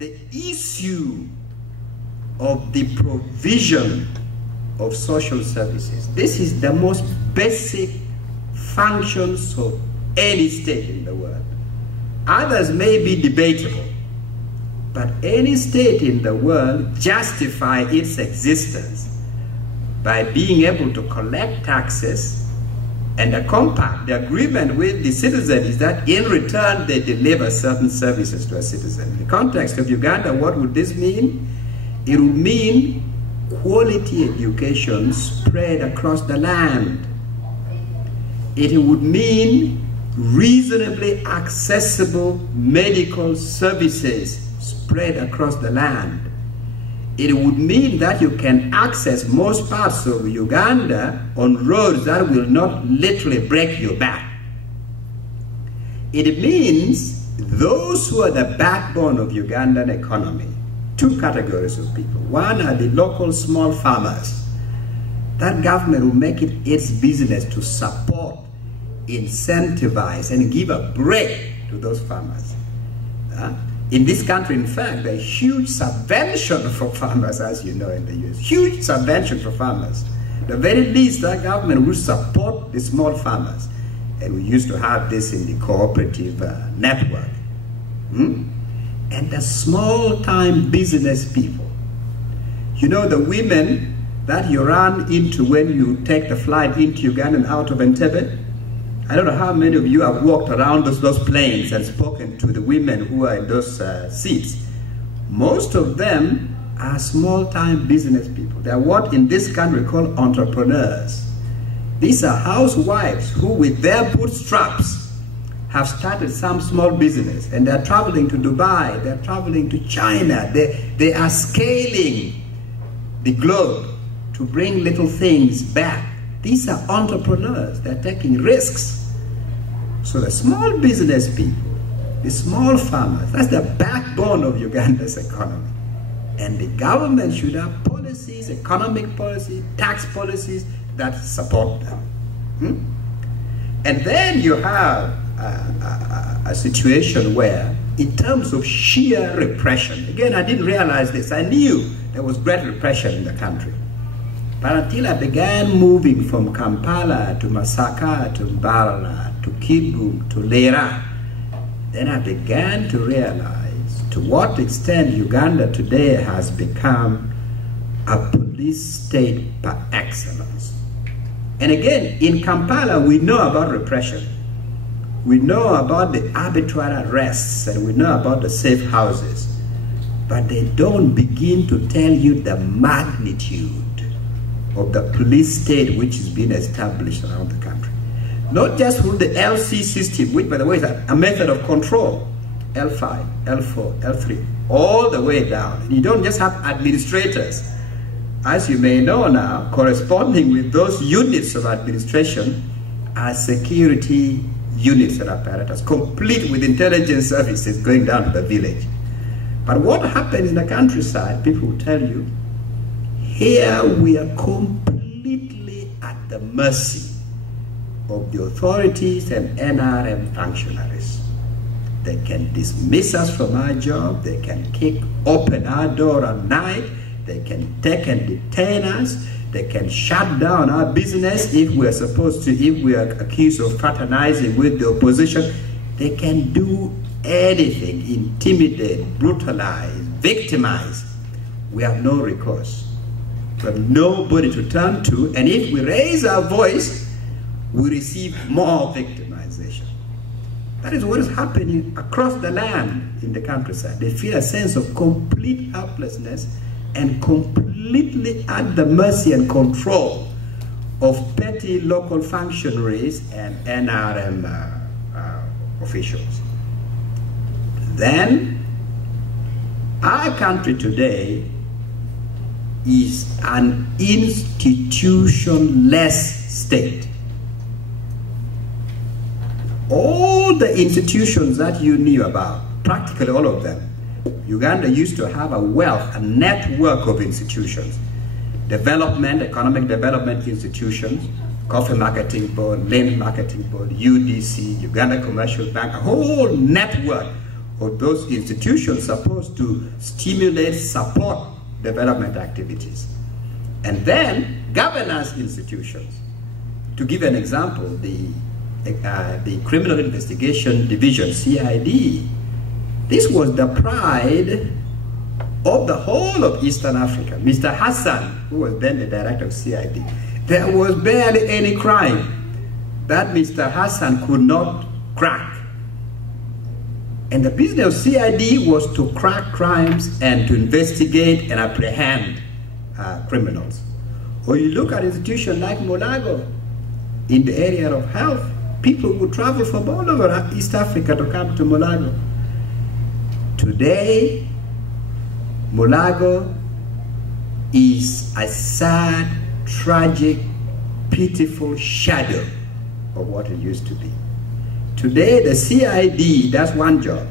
the issue of the provision of social services. This is the most basic functions of any state in the world. Others may be debatable, but any state in the world justifies its existence by being able to collect taxes, and the compact, the agreement with the citizen is that in return they deliver certain services to a citizen. In the context of Uganda, what would this mean? It would mean quality education spread across the land. It would mean reasonably accessible medical services spread across the land. It would mean that you can access most parts of Uganda on roads that will not literally break your back. It means those who are the backbone of Ugandan economy, two categories of people. One are the local small farmers. That government will make it its business to support, incentivize, and give a break to those farmers. In this country, in fact, there is huge subvention for farmers, as you know, in the US. Huge subvention for farmers. The very least, that government will support the small farmers. And we used to have this in the cooperative network. And the small-time business people. You know, the women that you run into when you take the flight into Uganda and out of Entebbe? I don't know how many of you have walked around those planes and spoken to the women who are in those seats. Most of them are small-time business people. They are what in this country called entrepreneurs. These are housewives who, with their bootstraps, have started some small business, and they're traveling to Dubai, they're traveling to China, they are scaling the globe to bring little things back. These are entrepreneurs, they're taking risks. So the small business people, the small farmers, that's the backbone of Uganda's economy. And the government should have policies, economic policies, tax policies that support them. And then you have a situation where, in terms of sheer repression, again, I didn't realize this, I knew there was great repression in the country. But until I began moving from Kampala to Masaka to Mbarara to Kiggundu to Lera, then I began to realize to what extent Uganda today has become a police state par excellence. And again, in Kampala, we know about repression. We know about the arbitrary arrests, and we know about the safe houses. But they don't begin to tell you the magnitude of the police state which is being established around the country. Not just through the LC system, which by the way is a method of control, L5, L4, L3, all the way down. And you don't just have administrators. As you may know now, corresponding with those units of administration are security units and apparatus, complete with intelligence services going down to the village. But what happens in the countryside, people will tell you, here we are completely at the mercy of the authorities and NRM functionaries. They can dismiss us from our job, they can open our door at night, they can take and detain us, they can shut down our business if we are accused of fraternizing with the opposition. They can do anything, intimidate, brutalize, victimize. We have no recourse. We have nobody to turn to, and if we raise our voice, we receive more victimization. That is what is happening across the land in the countryside. They feel a sense of complete helplessness and completely at the mercy and control of petty local functionaries and NRM officials. Then, our country today is an institutionless state. All the institutions that you knew about, practically all of them, Uganda used to have a wealth, a network of institutions. Development, economic development institutions, Coffee Marketing Board, Land Marketing Board, UDC, Uganda Commercial Bank, a whole network or those institutions supposed to stimulate, support development activities. And then governance institutions. To give an example, the Criminal Investigation Division, CID, this was the pride of the whole of Eastern Africa. Mr. Hassan, who was then the director of CID, there was barely any crime that Mr. Hassan could not crack. And the business of CID was to crack crimes and to investigate and apprehend criminals. Or you look at institutions like Molago in the area of health, people would travel from all over East Africa to come to Molago. Today, Molago is a sad, tragic, pitiful shadow of what it used to be. Today, the CID, that's one job.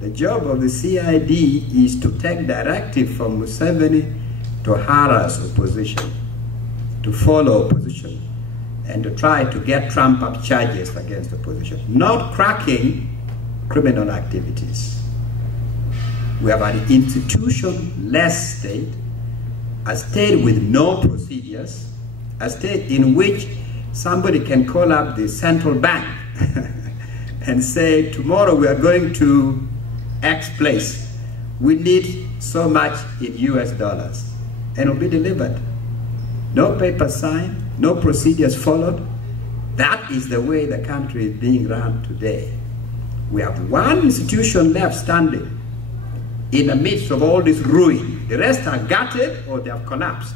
The job of the CID is to take directive from Museveni to harass opposition, to follow opposition, and to try to get trump-up charges against opposition, not cracking criminal activities. We have an institution-less state, a state with no procedures, a state in which somebody can call up the central bank and say, tomorrow we are going to X place. We need so much in US dollars. And it will be delivered. No paper signed, no procedures followed. That is the way the country is being run today. We have one institution left standing in the midst of all this ruin. The rest are gutted or they have collapsed.